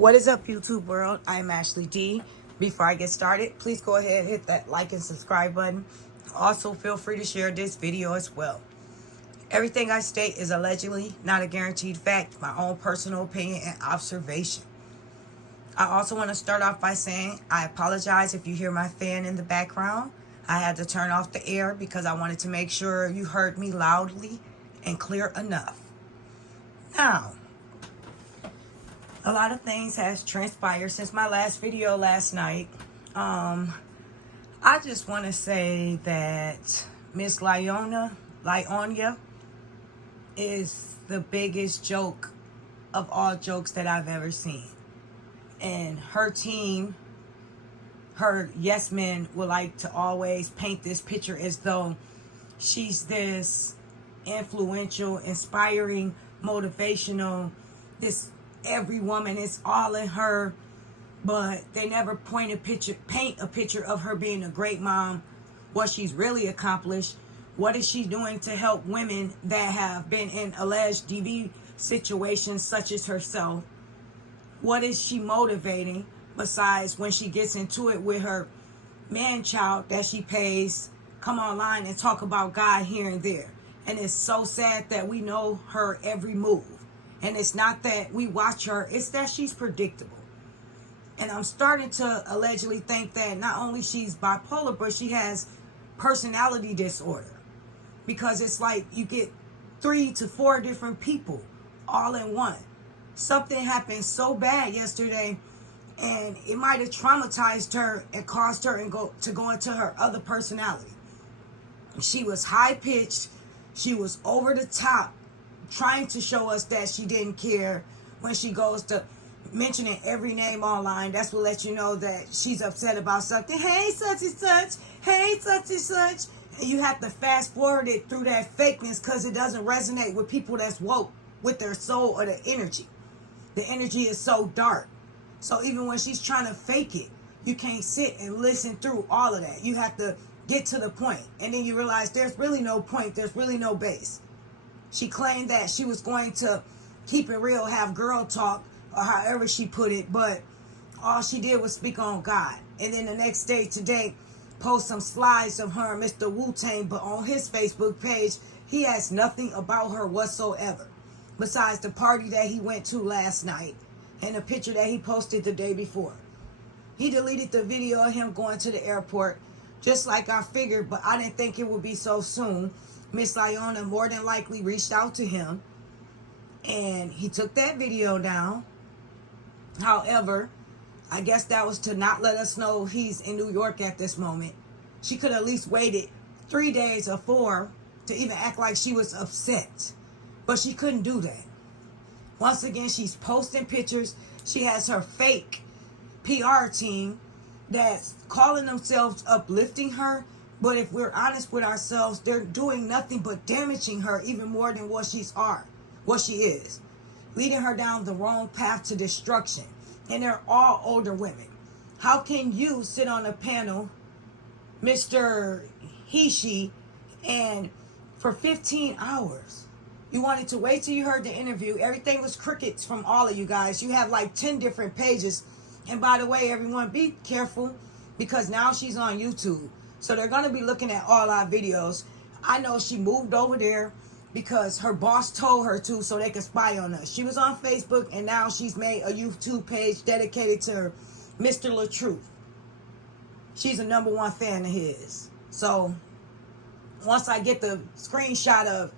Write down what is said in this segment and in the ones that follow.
What is up, YouTube world? I'm Ashley D. Before I get started, please go ahead and hit that like and subscribe button. Also, feel free to share this video as well. Everything I state is allegedly not a guaranteed fact, my own personal opinion and observation. I also want to start off by saying I apologize if you hear my fan in the background. I had to turn off the air because I wanted to make sure you heard me loudly and clear enough. Now, a lot of things has transpired since my last video last night. I just want to say that Miss Lieonya is the biggest joke of all jokes that I've ever seen. And her team, her yes men, would like to always paint this picture as though she's this influential, inspiring, motivational, this every woman is all in her, but they never paint a picture of her being a great mom, what she's really accomplished, what is she doing to help women that have been in alleged DV situations such as herself, what is she motivating besides when she gets into it with her man-child that she pays, come online and talk about God here and there. And it's so sad that we know her every move. And it's not that we watch her, it's that she's predictable. And I'm starting to allegedly think that not only she's bipolar, but she has personality disorder. Because it's like you get 3 to 4 different people all in one. Something happened so bad yesterday, and it might have traumatized her and caused her to go into her other personality. She was high-pitched. She was over the top, trying to show us that she didn't care. When she goes to mentioning every name online, that's what lets you know that she's upset about something. Hey, such and such. Hey, such and such. And you have to fast forward it through that fakeness because it doesn't resonate with people that's woke with their soul or the energy. The energy is so dark. So even when she's trying to fake it, you can't sit and listen through all of that. You have to get to the point. And then you realize there's really no point. There's really no base. She claimed that she was going to keep it real, have girl talk, or however she put it, but all she did was speak on God. And then the next day, today, post some slides of her and Mr. Wu-Tang, but on his Facebook page, he has nothing about her whatsoever, besides the party that he went to last night and the picture that he posted the day before. He deleted the video of him going to the airport, just like I figured, but I didn't think it would be so soon. Miss Lieonya more than likely reached out to him, and he took that video down. However, I guess that was to not let us know he's in New York at this moment. She could at least waited 3 days or 4 to even act like she was upset, but she couldn't do that. Once again, she's posting pictures. She has her fake PR team that's calling themselves uplifting her. But if we're honest with ourselves, they're doing nothing but damaging her even more than what she is. Leading her down the wrong path to destruction. And they're all older women. How can you sit on a panel, Mr. He, and for 15 hours? You wanted to wait till you heard the interview. Everything was crickets from all of you guys. You have like 10 different pages. And by the way, everyone, be careful because now she's on YouTube. So they're going to be looking at all our videos. I know she moved over there because her boss told her to so they could spy on us. She was on Facebook and now she's made a YouTube page dedicated to her, Mr. LaTruth. She's a #1 fan of his. So once I get the screenshot of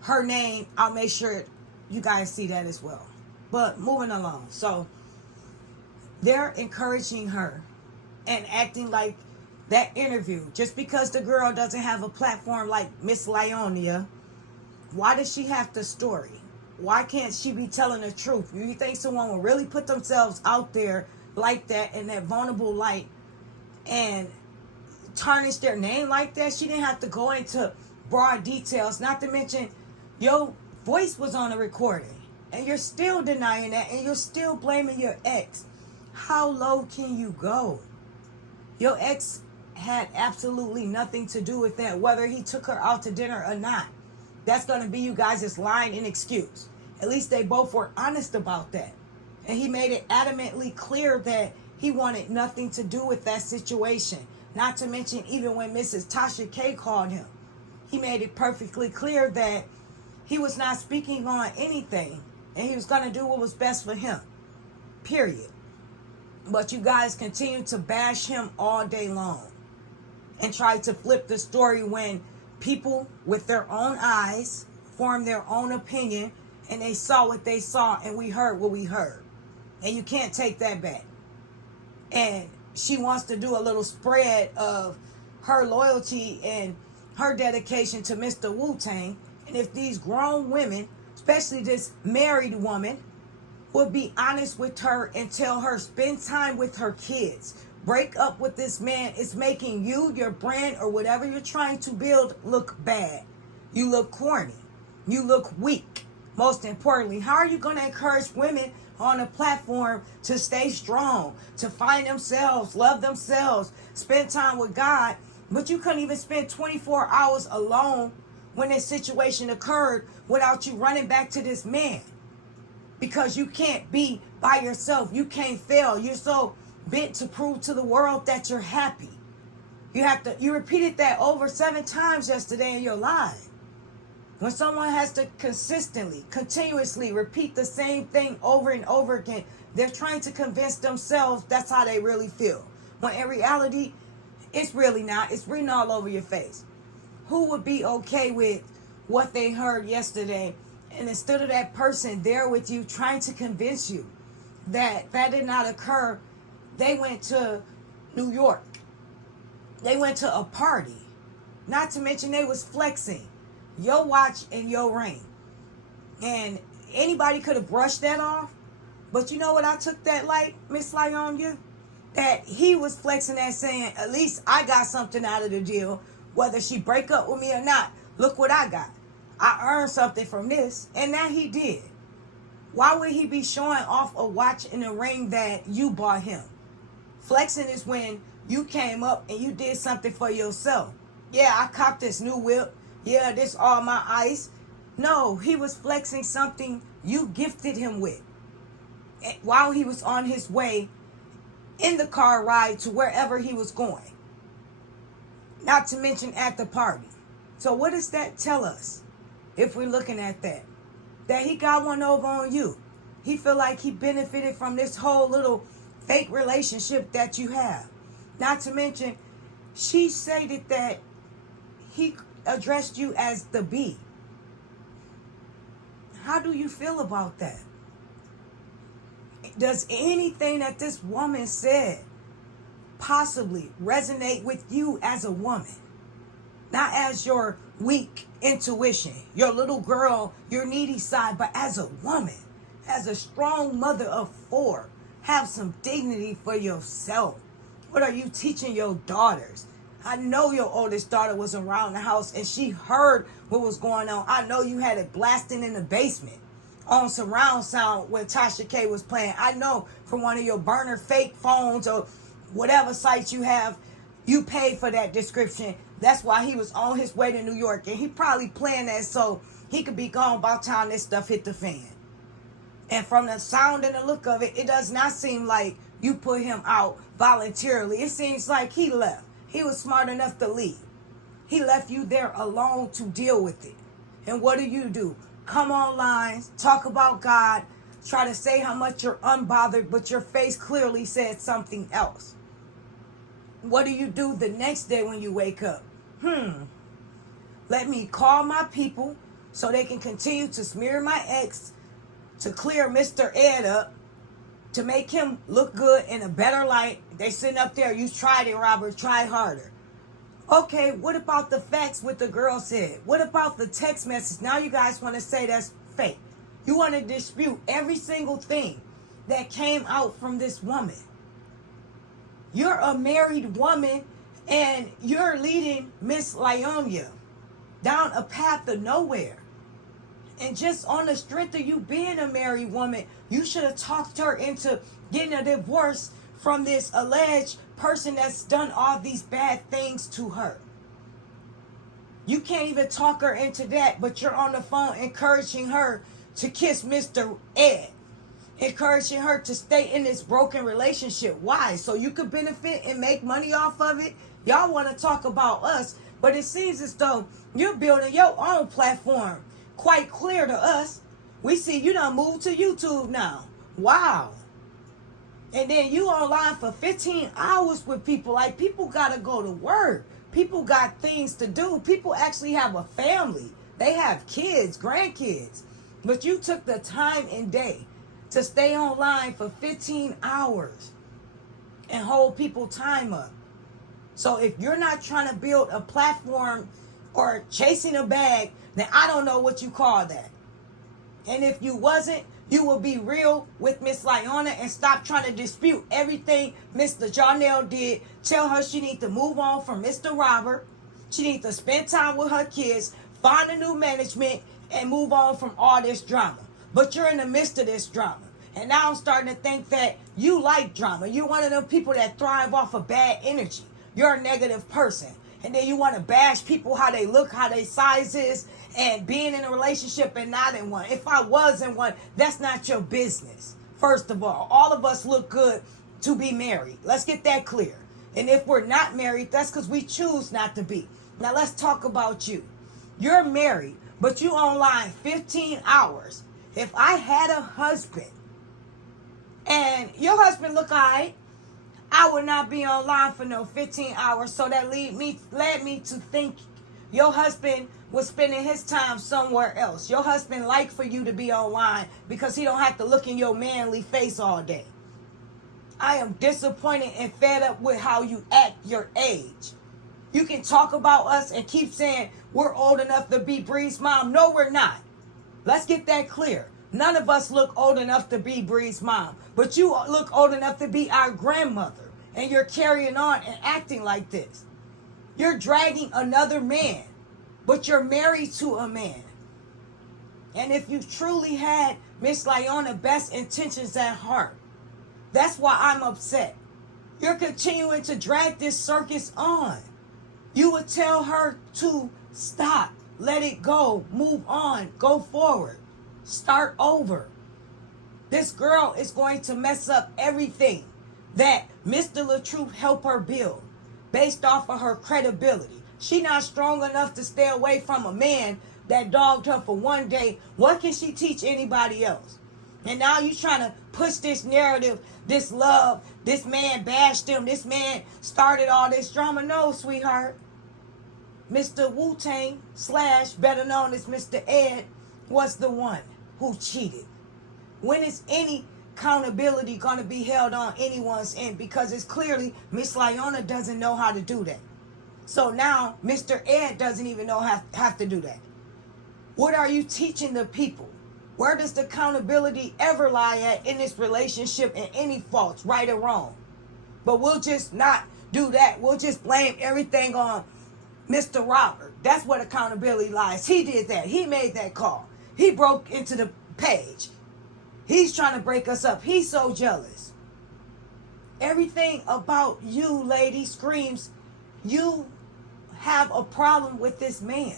her name, I'll make sure you guys see that as well. But moving along. So they're encouraging her and acting like that interview, just because the girl doesn't have a platform like Miss Lieonya, why does she have the story? Why can't she be telling the truth? Do you think someone will really put themselves out there like that in that vulnerable light and tarnish their name like that? She didn't have to go into broad details, not to mention your voice was on a recording and you're still denying that and you're still blaming your ex. How low can you go? Your ex had absolutely nothing to do with that, whether he took her out to dinner or not. That's going to be you guys' line and excuse. At least they both were honest about that. And he made it adamantly clear that he wanted nothing to do with that situation. Not to mention, even when Mrs. Tasha K called him, he made it perfectly clear that he was not speaking on anything. And he was going to do what was best for him. Period. But you guys continue to bash him all day long. And try to flip the story when people with their own eyes formed their own opinion. And they saw what they saw. And we heard what we heard. And you can't take that back. And she wants to do a little spread of her loyalty and her dedication to Mr. Wu-Tang. And if these grown women, especially this married woman, would be honest with her and tell her, spend time with her kids. Break up with this man. It's making you, your brand, or whatever you're trying to build look bad. You look corny. You look weak. Most importantly, how are you going to encourage women on a platform to stay strong, to find themselves, love themselves, spend time with God, but you couldn't even spend 24 hours alone when this situation occurred without you running back to this man? Because you can't be by yourself. You can't fail. You're so bent to prove to the world that you're happy. You repeated that over 7 times yesterday in your live. When someone has to consistently, continuously repeat the same thing over and over again, they're trying to convince themselves that's how they really feel. When in reality, it's really not. It's written all over your face. Who would be okay with what they heard yesterday? And instead of that person there with you trying to convince you that that did not occur, they went to New York. They went to a party. Not to mention they was flexing. Your watch and your ring. And anybody could have brushed that off. But you know what I took that like, Miss Lieonya? That he was flexing that, saying, at least I got something out of the deal. Whether she break up with me or not. Look what I got. I earned something from this. And that he did. Why would he be showing off a watch and a ring that you bought him? Flexing is when you came up and you did something for yourself. Yeah, I copped this new whip. Yeah, this all my ice. No, he was flexing something you gifted him with while he was on his way in the car ride to wherever he was going. Not to mention at the party. So what does that tell us if we're looking at that? That he got one over on you. He feel like he benefited from this whole little fake relationship that you have. Not to mention, she stated that he addressed you as the B. How do you feel about that? Does anything that this woman said possibly resonate with you as a woman? Not as your weak intuition, your little girl, your needy side, but as a woman, as a strong mother of 4. Have some dignity for yourself. What are you teaching your daughters? I know your oldest daughter was around the house and she heard what was going on. I know you had it blasting in the basement on surround sound when Tasha K was playing. I know from one of your burner fake phones or whatever sites you have, you paid for that description. That's why he was on his way to New York. And he probably planned that so he could be gone by the time this stuff hit the fan. And from the sound and the look of it, it does not seem like you put him out voluntarily. It seems like he left. He was smart enough to leave. He left you there alone to deal with it. And what do? Come online, talk about God, try to say how much you're unbothered, but your face clearly said something else. What do you do the next day when you wake up? Let me call my people so they can continue to smear my ex, to clear Mr. Ed up, to make him look good in a better light. They sitting up there, you tried it, Robert, try harder. Okay, what about the facts what the girl said? What about the text message? Now you guys want to say that's fake. You want to dispute every single thing that came out from this woman. You're a married woman and you're leading Miss Lieonya down a path of nowhere. And just on the strength of you being a married woman, you should have talked her into getting a divorce from this alleged person that's done all these bad things to her. You can't even talk her into that, but you're on the phone encouraging her to kiss Mr. Ed encouraging her to stay in this broken relationship. Why? So you could benefit and make money off of it? Y'all want to talk about us, but it seems as though you're building your own platform. Quite clear to us. We see you done moved to YouTube now. Wow. And then you online for 15 hours with people. Like, people got to go to work. People got things to do. People actually have a family. They have kids, grandkids. But you took the time and day to stay online for 15 hours and hold people time up. So if you're not trying to build a platform or chasing a bag, then I don't know what you call that. And if you wasn't, you will be real with Miss Lieonya and stop trying to dispute everything Mr. Jarnell did. Tell her she needs to move on from Mr. Robert. She needs to spend time with her kids, find a new management, and move on from all this drama. But you're in the midst of this drama. And now I'm starting to think that you like drama. You're one of them people that thrive off of bad energy. You're a negative person. And then you want to bash people, how they look, how they size is, and being in a relationship and not in one. If I was in one, that's not your business. First of all of us look good to be married. Let's get that clear. And if we're not married, that's because we choose not to be. Now let's talk about you. You're married, but you online 15 hours. If I had a husband and your husband look all right, I would not be online for no 15 hours. So that led me to think your husband was spending his time somewhere else. Your husband like for you to be online because he don't have to look in your manly face all day. I am disappointed and fed up with how you act your age. You can talk about us and keep saying we're old enough to be Bree's mom. No, we're not. Let's get that clear. None of us look old enough to be Bree's mom. But you look old enough to be our grandmother. And you're carrying on and acting like this. You're dragging another man. But you're married to a man. And if you truly had Miss Lieonya best intentions at heart, that's why I'm upset. You're continuing to drag this circus on. You would tell her to stop, let it go, move on, go forward, start over. This girl is going to mess up everything that Mr. LaTruth helped her build based off of her credibility. She not strong enough to stay away from a man that dogged her for one day. What can she teach anybody else? And now you trying to push this narrative, this love, this man bashed him, this man started all this drama. No, sweetheart. Mr. Wu-Tang / better known as Mr. Ed was the one who cheated. When is any accountability going to be held on anyone's end? Because it's clearly Miss Lieonya doesn't know how to do that. So now Mr. Ed doesn't even know how have to do that. What are you teaching the people? Where does the accountability ever lie at in this relationship and any faults, right or wrong? But we'll just not do that. We'll just blame everything on Mr. Robert. That's what accountability lies. He did that. He made that call. He broke into the page. He's trying to break us up. He's so jealous. Everything about you, lady, screams, you have a problem with this man.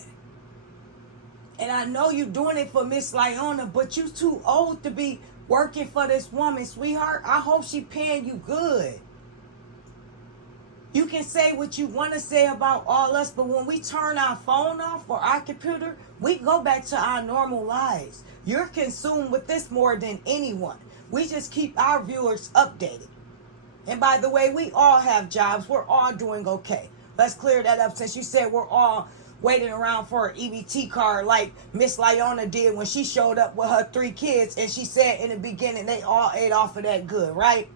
And I know you're doing it for Miss Lieonya, but you too old to be working for this woman, sweetheart. I hope she paying you good. You can say what you want to say about all us, but when we turn our phone off or our computer, we go back to our normal lives. You're consumed with this more than anyone. We just keep our viewers updated. And by the way, we all have jobs. We're all doing okay. Let's clear that up since you said we're all waiting around for an EBT card like Miss Lieonya did when she showed up with her 3 kids and she said in the beginning they all ate off of that good, right?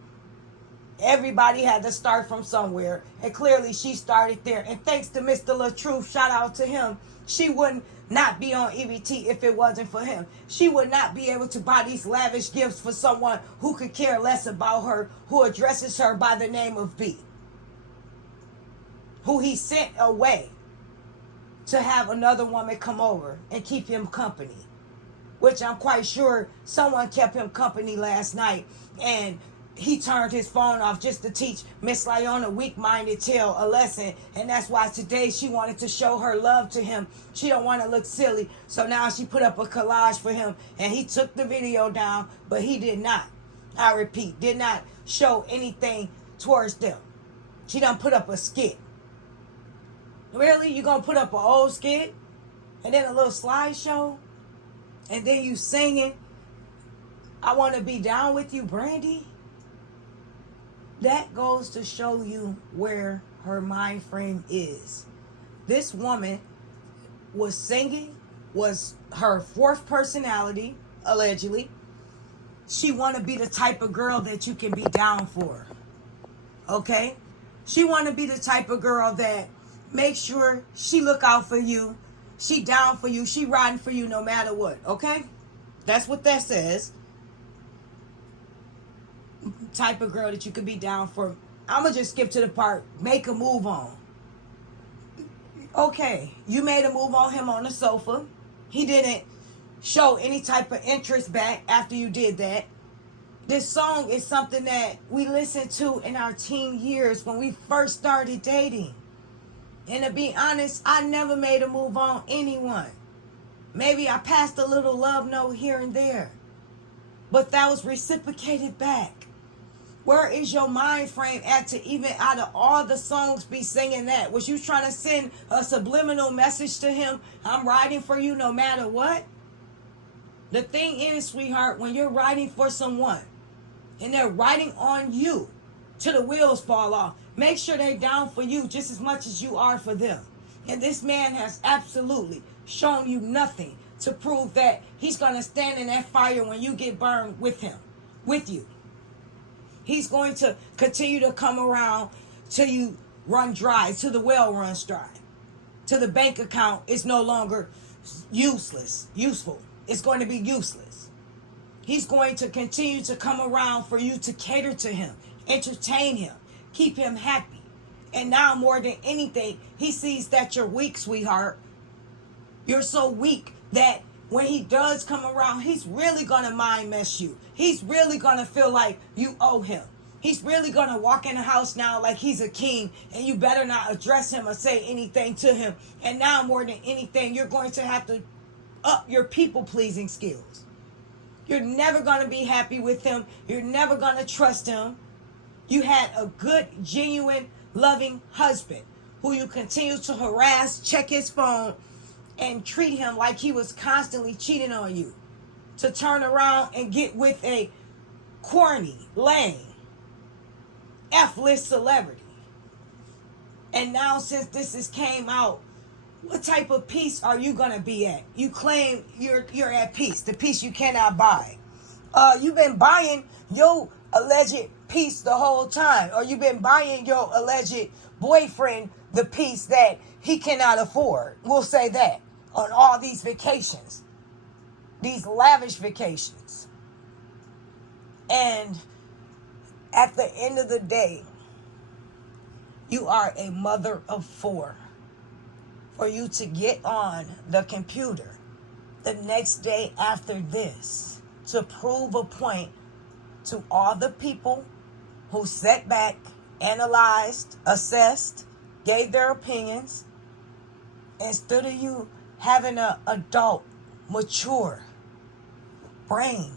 Everybody had to start from somewhere, and clearly she started there. And thanks to Mr. LaTruth, shout out to him, she wouldn't not be on EBT if it wasn't for him. She would not be able to buy these lavish gifts for someone who could care less about her, who addresses her by the name of B, who he sent away to have another woman come over and keep him company, which I'm quite sure someone kept him company last night, and he turned his phone off just to teach Miss Lieonya, weak-minded tail, a lesson. And that's why today she wanted to show her love to him. She don't want to look silly. So now she put up a collage for him. And he took the video down, but he did not. I repeat, did not show anything towards them. She done put up a skit. Really? You gonna put up an old skit? And then a little slideshow? And then you singing, I want to be down with you, Brandy? That goes to show you where her mind frame is. This woman was singing, was her fourth personality, allegedly. She want to be the type of girl that you can be down for. Okay? She want to be the type of girl that makes sure she look out for you. She down for you. She riding for you no matter what. Okay? That's what that says. Type of girl that you could be down for. I'm going to just skip to the part. Make a move on. Okay. You made a move on him on the sofa. He didn't show any type of interest back after you did that. This song is something that we listened to in our teen years when we first started dating. And to be honest, I never made a move on anyone. Maybe I passed a little love note here and there. But that was reciprocated back. Where is your mind frame at to even out of all the songs be singing that? Was you trying to send a subliminal message to him? I'm riding for you no matter what? The thing is, sweetheart, when you're riding for someone and they're riding on you till the wheels fall off, make sure they're down for you just as much as you are for them. And this man has absolutely shown you nothing to prove that he's going to stand in that fire when you get burned with him, with you. He's going to continue to come around till you run dry, till the well runs dry, till the bank account is no longer useful. It's going to be useless. He's going to continue to come around for you to cater to him, entertain him, keep him happy. And now more than anything, he sees that you're weak, sweetheart. You're so weak that when he does come around, he's really going to mind mess you. He's really going to feel like you owe him. He's really going to walk in the house now like he's a king, and you better not address him or say anything to him. And now more than anything, you're going to have to up your people-pleasing skills. You're never going to be happy with him. You're never going to trust him. You had a good, genuine, loving husband who you continue to harass, check his phone, and treat him like he was constantly cheating on you. To turn around and get with a corny, lame, F-list celebrity. And now since this has came out, what type of peace are you going to be at? You claim you're at peace, the peace you cannot buy. You've been buying your alleged peace the whole time. Or you've been buying your alleged boyfriend the peace that he cannot afford. We'll say that. On all these vacations. These lavish vacations. And at the end of the day, you are a mother of 4. For you to get on the computer the next day after this to prove a point to all the people who sat back, analyzed, assessed, gave their opinions, instead of you having an adult, mature brain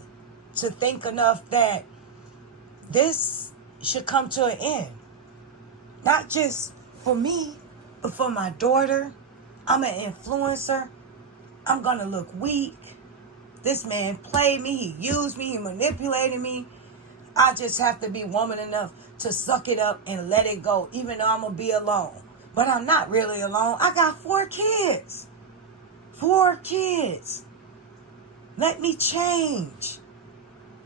to think enough that this should come to an end. Not just for me, but for my daughter. I'm an influencer. I'm going to look weak. This man played me. He used me. He manipulated me. I just have to be woman enough to suck it up and let it go, even though I'm going to be alone. But I'm not really alone. I got 4 kids. 4 kids. Let me change.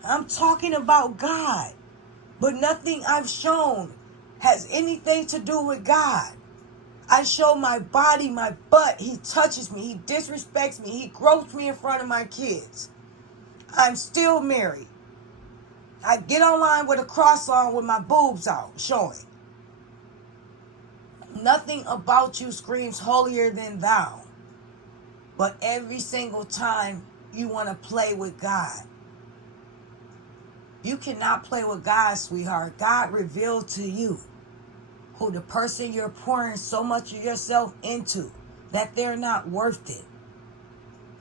I'm talking about God. But nothing I've shown has anything to do with God. I show my body, my butt. He touches me. He disrespects me. He gropes me in front of my kids. I'm still married. I get online with a cross on with my boobs out, showing. Nothing about you screams holier than thou. But every single time you want to play with God. You cannot play with God, sweetheart. God revealed to you who the person you're pouring so much of yourself into, that they're not worth it.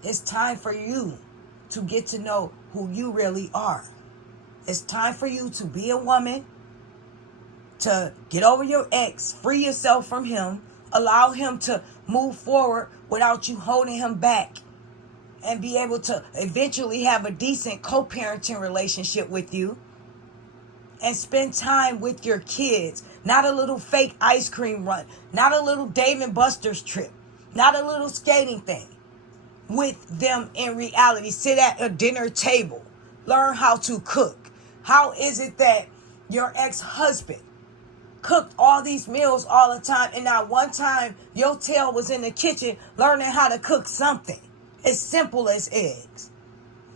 It's time for you to get to know who you really are. It's time for you to be a woman, to get over your ex, free yourself from him, allow him to move forward without you holding him back, and be able to eventually have a decent co-parenting relationship with you, and spend time with your kids. Not a little fake ice cream run, not a little Dave and Buster's trip, not a little skating thing. With them in reality, sit at a dinner table, learn how to cook. How is it that your ex-husband cooked all these meals all the time, and not one time your tail was in the kitchen learning how to cook something as simple as eggs?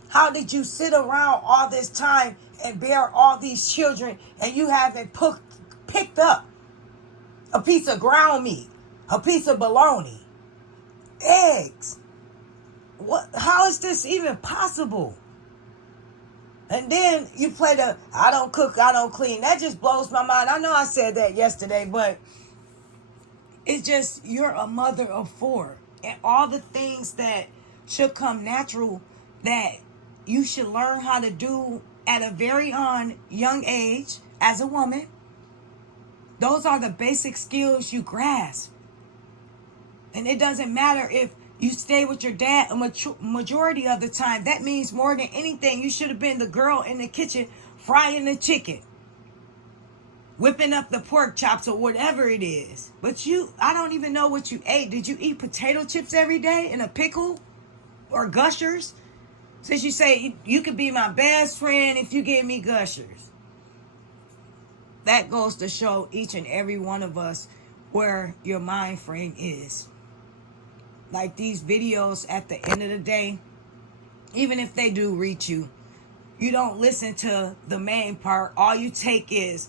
How did you sit around all this time and bear all these children, and you haven't picked up a piece of ground meat, a piece of bologna, eggs? What? How is this even possible? And then you play the I don't cook, I don't clean. That just blows my mind. I know I said that yesterday, but it's just, you're a mother of 4. And all the things that should come natural that you should learn how to do at a very young age as a woman, those are the basic skills you grasp. And it doesn't matter if you stay with your dad a majority of the time. That means more than anything, you should have been the girl in the kitchen frying the chicken, whipping up the pork chops or whatever it is. But I don't even know what you ate. Did you eat potato chips every day and a pickle or Gushers? Since you say you could be my best friend if you give me Gushers. That goes to show each and every one of us where your mind frame is. Like these videos, at the end of the day, even if they do reach you, you don't listen to the main part. All you take is,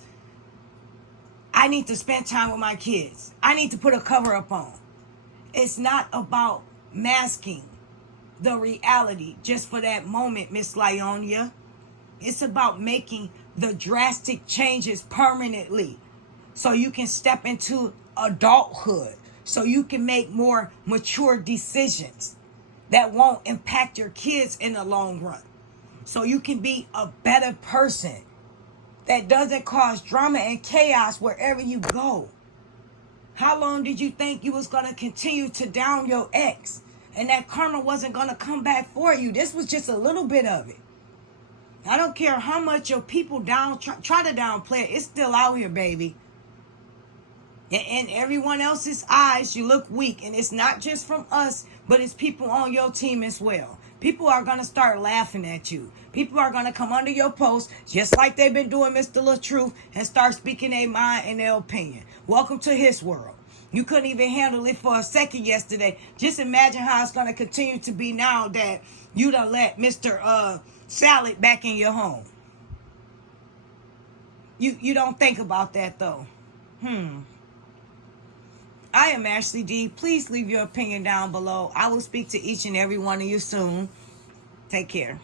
I need to spend time with my kids. I need to put a cover up on. It's not about masking the reality just for that moment, Miss Lieonya. It's about making the drastic changes permanently so you can step into adulthood, so you can make more mature decisions that won't impact your kids in the long run, so you can be a better person that doesn't cause drama and chaos wherever you go. How long did you think you was going to continue to down your ex and that karma wasn't going to come back for you? This was just a little bit of it. I don't care how much your people try to downplay it. It's still out here, baby. In everyone else's eyes, you look weak. And it's not just from us, but it's people on your team as well. People are going to start laughing at you. People are going to come under your post, just like they've been doing Mr. LaTruth, and start speaking their mind and their opinion. Welcome to his world. You couldn't even handle it for a second yesterday. Just imagine how it's going to continue to be now that you done let Mr. Salad back in your home. You don't think about that, though. I am Ashley D. Please leave your opinion down below. I will speak to each and every one of you soon. Take care.